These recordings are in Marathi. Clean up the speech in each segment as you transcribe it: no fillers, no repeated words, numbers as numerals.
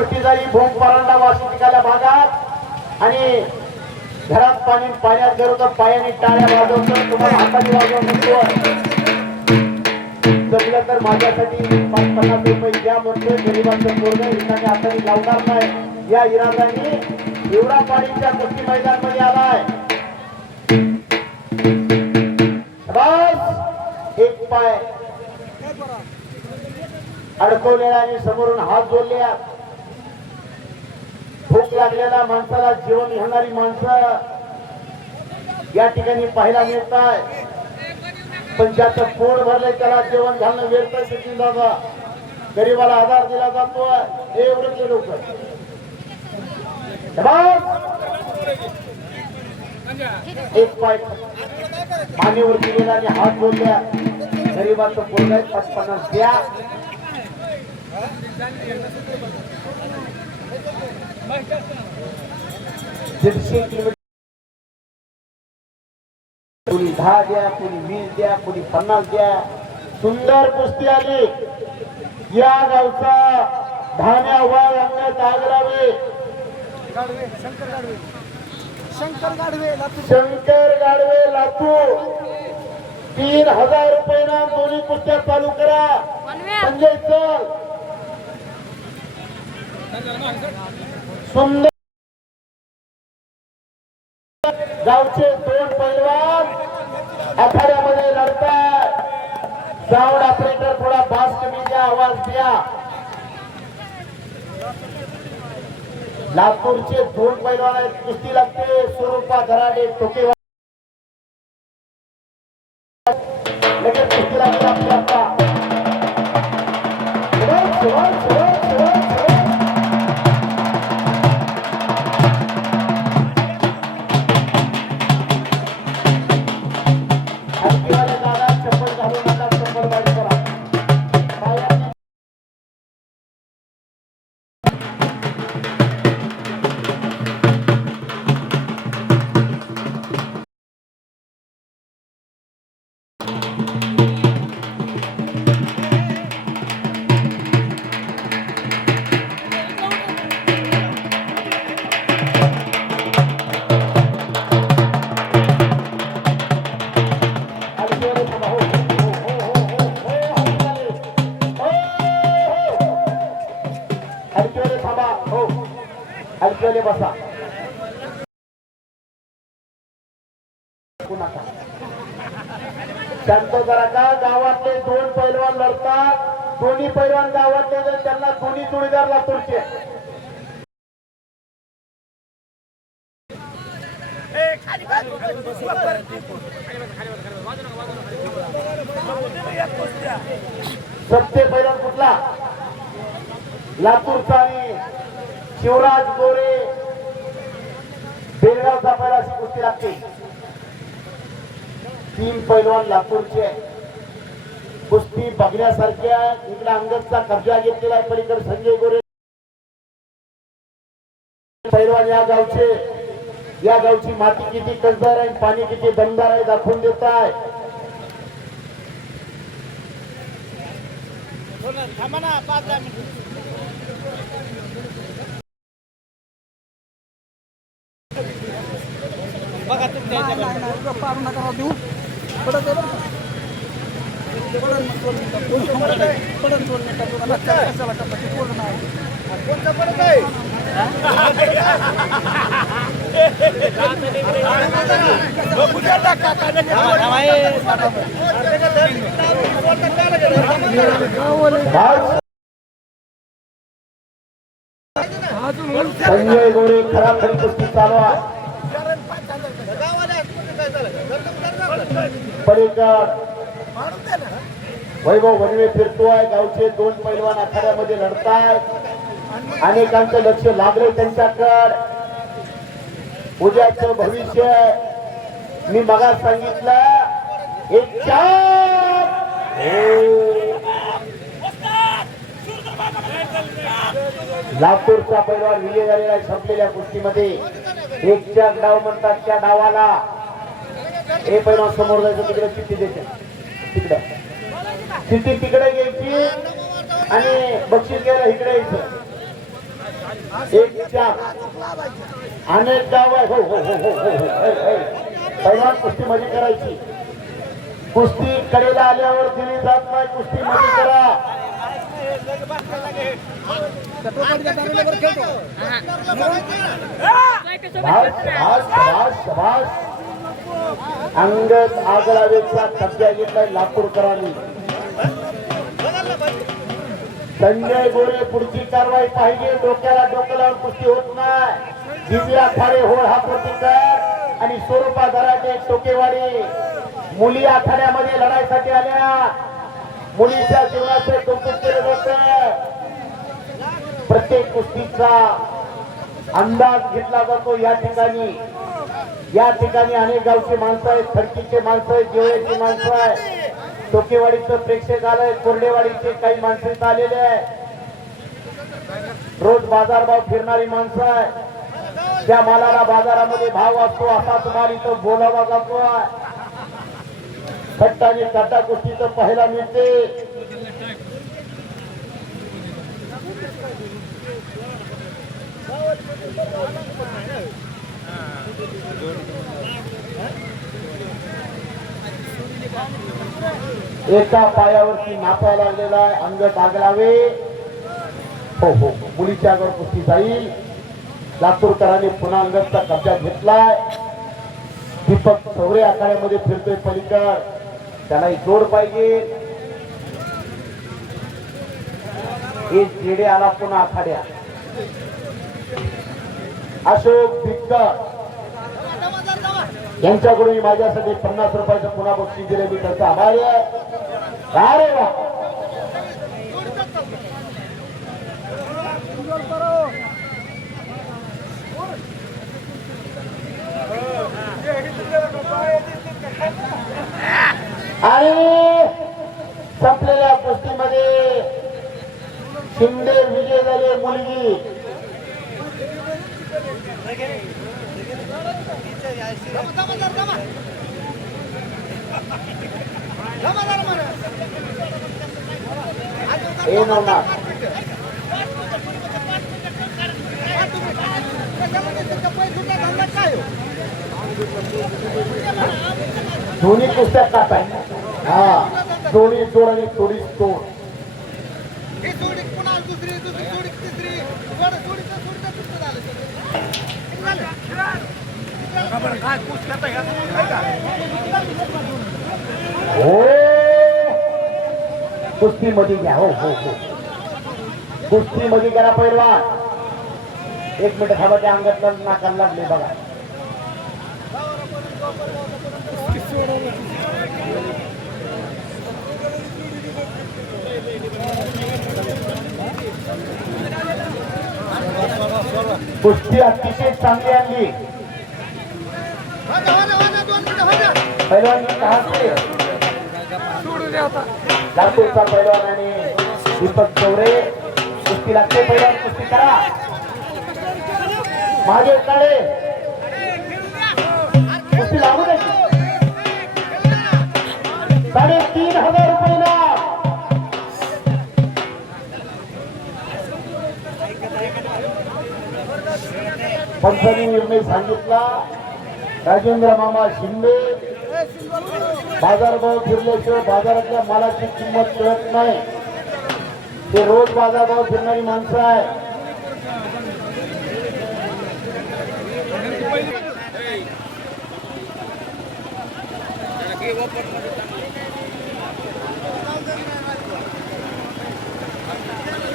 अतिवृष्टी झाली, भूम परांडा वाशी पिकाल्या भागात आणि घरात पाण्यात गेलो तर पायाने टाळ्या वाजवतो, तुम्हाला हाताने वाजवून म्हणतो जमलं तर माझ्यासाठी 50 रुपये द्या म्हणतोय. गरिबांचं पोरग रिकामी हाताने लावणार नाही. या इरादाने एवढा पाणीच्या कुस्ती मैदान मध्ये आलाय. बस एक पाय अडकवलेला आणि समोरून हात जोडले. भूक लागलेल्या माणसाला जेवण घेणारी माणसं या ठिकाणी पाहायला मिळत आहे. पण ज्याचं पोट भरलंय त्याला जेवण घालणं व्यर्थ शिकून दादा. गरीबाला आधार दिला जातोय एवढे लोक. एक पाय मानेवर दिलेला आणि हात बोलल्या. गरीबाचं पोट आहे 50 द्या. दीडशे किलोमीटर कोणी 10 द्या, कोणी 20 द्या, कोणी 50 द्या. सुंदर कुस्ती आली. या गावचा धान्या वाळ अंगात आगरावे शंकर गाडवे लातूर 3000 रुपये ना दोन्ही कुस्त्या चालू करा. संजय चल. सुंदर गावचे 2 पैलवान आखाड्यामध्ये लढतात. साऊंड ऑपरेटर थोडा बास कमी द्या, आवाज द्या. लातूरचे 2 पैलवान आहेत. कुस्ती लागते. स्वरूपा धराडे टोके लगेच कुस्ती लागते आपली. आता बसा. शांत जरा का. गावातले 2 पैलवान लढतात. दोन्ही पैलवान गावातले त्यांना दोन्ही जोडीदार लातूरचे. सत्य पैलवान कुठला? लातूरचा आणि शिवराज गोरे बेळगावचा पहिला अशी कुस्ती लागते. 3 पैलवान लातूरचे. कुस्ती बघण्यासारख्या. इकडे अंगदचा कब्जा घेतलेला आहे. पलीकडे संजय गोरे पैलवान या गावचे. या गावची माती किती कसदार आहे, पाणी किती दमदार आहे दाखवून देत आहे. बघा पारू नका देऊ पडत संजय गोरे खराखरी कुस्ती चालू आहे. पलीकड वैभव वनवे फिरतोय. गावचे 2 पैलवान आखाड्यामध्ये लढतायत. अनेकांचं लक्ष लागले त्यांच्याकडे. उद्याचं भविष्य मी मगाच सांगितलं. एक 4 लातूरचा पैलवान विजय झालेला आहे संपलेल्या कुस्तीमध्ये. 1 डाव म्हणतात. त्या डावाला हे पैलवान समोर जायचं. तिकडे चिठ्ठी द्यायची. तिकडे चिठ्ठी तिकडे घ्यायची आणि बक्षीस घ्यायला इकडे यायचं. एक चार अनेक गाव आहे. हो हो हो हो हो हो. पहिला कुस्ती मध्ये करायची. कुस्ती कडेला आल्यावर दिली जात नाही. कुस्ती मध्ये करा. अंगद आगळावेचा कब्जा घेतलाय लातूरकरांनी. संजय गोरे पुढची कारवाई पाहिजे. डोक्याला डोक्याला कुस्ती होत नाही. दिव्या खाडे होळ हा प्रतिकार आणि स्वरूपा दराटे टोकेवाडी मुली आखाड्यामध्ये लढाईसाठी आल्या. मुलीच्या जीवनाचे कौतुक केले जाते. प्रत्येक कुस्तीचा अंदाज घेतला जातो. या ठिकाणी अनेक गावची माणसं आहेत. खडकीचे माणसं आहेत. जेवळ्याची माणसं आहेत. टोकेवाडीचं प्रेक्षक आलंय. कोरडेवाडीचे काही माणसं आलेले आहे. रोज बाजारभाव फिरणारी माणसं आहे. त्या मालाला बाजारामध्ये भाव असतो असाच माल इथं बोलावा जातो. खट्ट आणि काटा कुस्तीचं पाहायला मिळते. एका पायावरती नापायला लागलेला आहे. अंग टाकलावे. हो हो मुलीच्या अंगावर कुस्ती जाईल. लातूरकरांनी पुन्हा अंगदचा कब्जा घेतलाय. दीपक चौरे आखाड्यामध्ये फिरतोय पलीकड. त्यालाही जोड पाहिजे. एक जेडे आला पुन्हा आखाड्या. अशोक बिक्कर यांच्याकडून माझ्यासाठी 50 रुपयाचं पुन्हा बक्षीस दिले. मी त्याचा आभारी आहे. अरे वा आणि संपलेल्या कुस्तीमध्ये शिंदे विजय झाले. मुलगी हे नवनाथ दोन्ही कुस्त्या काट आहे. हा दोन्ही जोड आणि थोडी तोड. हो कुस्ती मध्ये घ्या. हो हो हो कुस्ती मध्ये करा पैलवान. 1 मिनिट थांबा. त्या अंगातला नाकाला लागले बघा. कुस्ती अतिशय चांगली आणली. पैलवान लातूरचा पैलवान आणि दीपक चौरे कुस्ती लागते. पैलवान कुस्ती करा. मागे काढे कुस्ती लागू द्यायची. 3,500 रुपये ना. पंचांनी निर्णय सांगितला. राजेंद्र मामा शिंदे बाजारभाव फिरल्याशिवाय बाजारातल्या मालाची किंमत कळत नाही. ते रोज बाजारभाव फिरणारी माणसं आहे.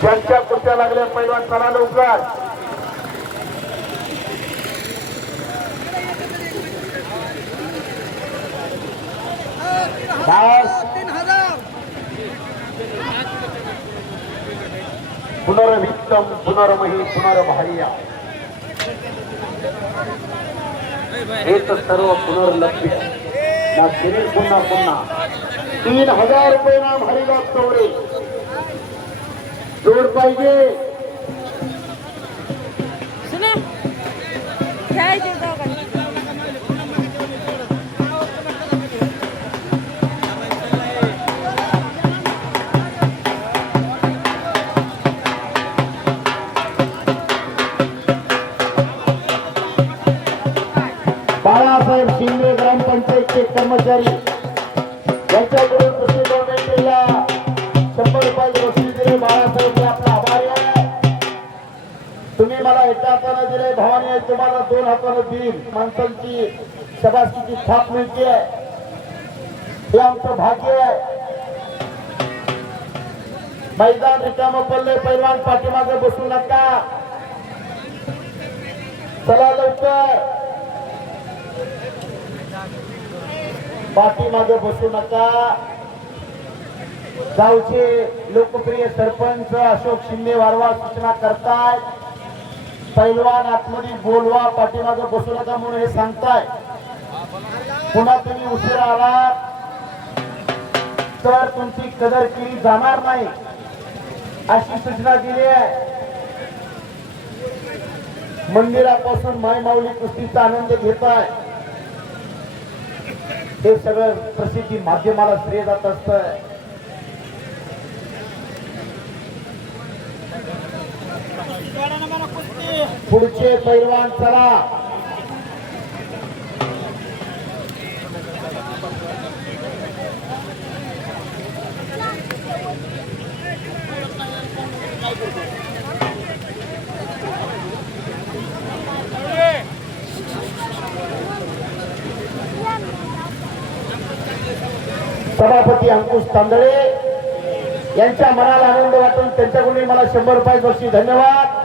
ज्यांच्या कुस्त्या लागल्या पैलवान चला लवकर. पुनर्वित्तम पुनर्मही पुनर्भार्या हे तर सर्व पुनर्लभ्य ना शरीर पुन्हा पुन्हा. 3,000 रुपये नाम हरिभाऊ चौरे. जोड पाहिजे. आमचे कर्मचारी यांच्याकडून कृषी गव्हर्नमेंटला 100 रुपये बक्षीस दिले. बाळासाहेब आपला आभारी आहे. तुम्ही मला एका हाताने दिले, भावानी आहे तुम्हाला 2 हाताने देईल. माणसांची शबासकीची थाप मिळते, हे आमचं भाग्य आहे. मैदान रिकाम पडले, पैलवान पाठीमागे बसू नका, चला लवकर, पाठीमागे बसू नका. गावचे लोकप्रिय सरपंच अशोक शिंदे वारंवार सूचना करताय, पैलवान आतमध्ये बोलवा, पाठीमागे बसू नका म्हणून हे सांगताय. पुन्हा तुम्ही उशिरा आला तर तुमची कदर केली जाणार नाही अशी सूचना दिली आहे. मंदिरापासून माय माऊली कुस्तीचा आनंद घेताय, हे सगळं प्रसिद्धी माध्यमाला श्रेय जात असत. पुढचे पैलवान चला. सभापती अंकुश तांदळे यांच्या मनाला आनंद वाटून त्यांच्याकडून मला 100 रुपये बक्षीस. धन्यवाद.